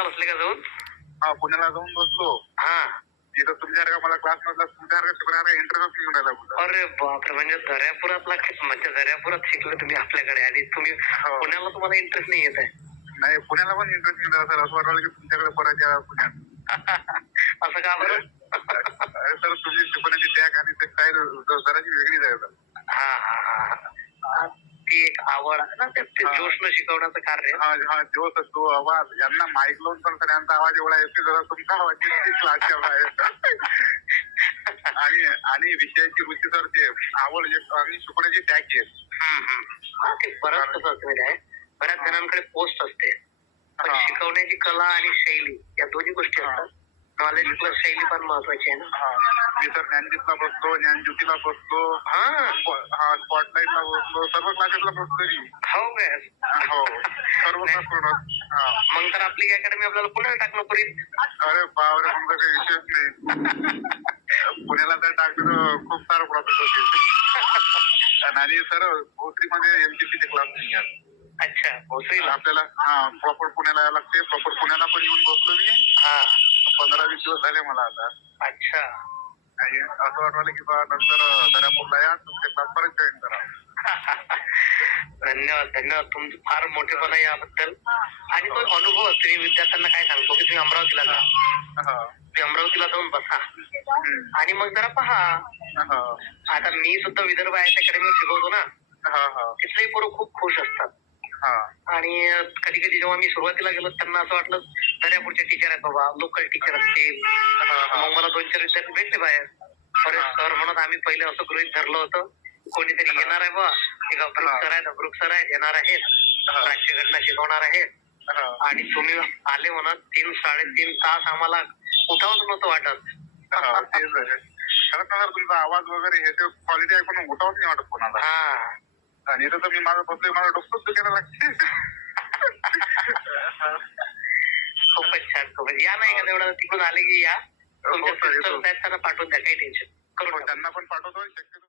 पुण्याला बसले का जाऊन? हा पुण्याला जाऊन बसलो. हा. तिथं तुमच्यासारखा मला क्लास मधला तुमच्यासारखा शिकणारा इंटरेस्ट राहिला कुठं अरे बापरे म्हणजे दर्यापुरातला म्हणजे दर्यापुरात शिकले तुम्ही आपल्याकडे. आणि तुम्ही हो. पुण्याला तुम्हाला इंटरेस्ट नाही येत आहे. नाही पुण्याला पण इंटरेस्ट राहिला सर असं वाटलं की तुमच्याकडे परत या पुण्यात. असं का बरं? अरे सर तुमची शिकवण्याची टॅग आणि ते काय जराची वेगळीच आहे सर. हा हा हा हा. ती एक आवड आहे ना ते. जोशनं शिकवण्याचं कार्य हा हा जो सर तो आवाज यांना माईक लावून पण सर यांचा आवाज एवढा येतो जरा तुमचा आवाज किती क्लासच्या बाहेर आणि आणि विषयाची रुची सर ते आवड जे- आणि शिकवण्याची टॅग आहे. हा, ते बरंच कसं असतं आहे बऱ्याच जणांकडे पोस्ट असते पण हा. शिकवण्याची कला आणि शैली या दोन्ही गोष्टी. असतात नॉलेज प्लस शैली पण महत्वाची आहे ना. हा. मी तर ज्ञानदीपला बसलो ज्ञानज्योतीला बसलो हा. हा स्पॉटलाईटला बसलो सर्व क्लासेसला बसलो मी हो काय हो सर्व क्लास हा. मग तर आपली अकॅडमी आपल्याला पुण्याला टाकणं पुरील अरे बावरे तुमचा काही विषयच नाही. पुण्याला तर टाकलं तर खूप सारं प्रॉफिट होते. आणि सर भोसरीमध्ये एमसीसीचे क्लास नाही आहेत अच्छा भोसरीला? आपल्याला हा प्रॉपर पुण्याला यायला लागते. प्रॉपर पुण्याला पण येऊन बसलो मी. हा. पंधरा वीस दिवस झाले मला आता. अच्छा. आणि असं वाटलं की बा नंतर दर्यापूरला या तुमच्या क्लास परत जॉईन करा. धन्यवाद धन्यवाद. तुमचं फार मोठेपणा आहे याबद्दल. आणि तो अनुभव असतो विद्यार्थ्यांना काय सांगतो की तुम्ही अमरावतीला जा. हा. तुम्ही अमरावतीला जाऊन बसा. आणि मग जरा पहा. हा. आता मी सुद्धा विदर्भ आय अकॅडमी शिकवतो ना. हा हा. तिथलेही पोरं खूप खुश असतात. हा. आणि कधी कधी जेव्हा मी सुरुवातीला गेलो त्यांना असं वाटलं दर्यापूरचे टीचर आहेत बाबा लोकल टीचर असतील. मग मला दोन चार विद्यार्थी भेटले बाहेर. हा. सर म्हणत आम्ही पहिले असं गृहित धरलं होतं. कोणीतरी येणार आहे बा एक हा. सर आहेत अप्रूप सर आहेत येणार आहेत. हा. राज्यघटना शिकवणार आहेत. आणि तुम्ही आले म्हणत तीन साडेतीन तास आम्हाला उठावच नव्हतं वाटत. आहे. तुमचा आवाज वगैरे हे ते क्वालिटी ऐकून उठावच नाही वाटत कोणाला. हा. आणि इथं तर मी माझं बसलोय मला दुखायला लागते या नाही का तेवढं तिकडून आले की या. तुमच्या हो, sir, सिस्टर येतो. आहेत त्यांना पाठवून द्या काही टेन्शन करू नका. त्यांना पण पाठवतो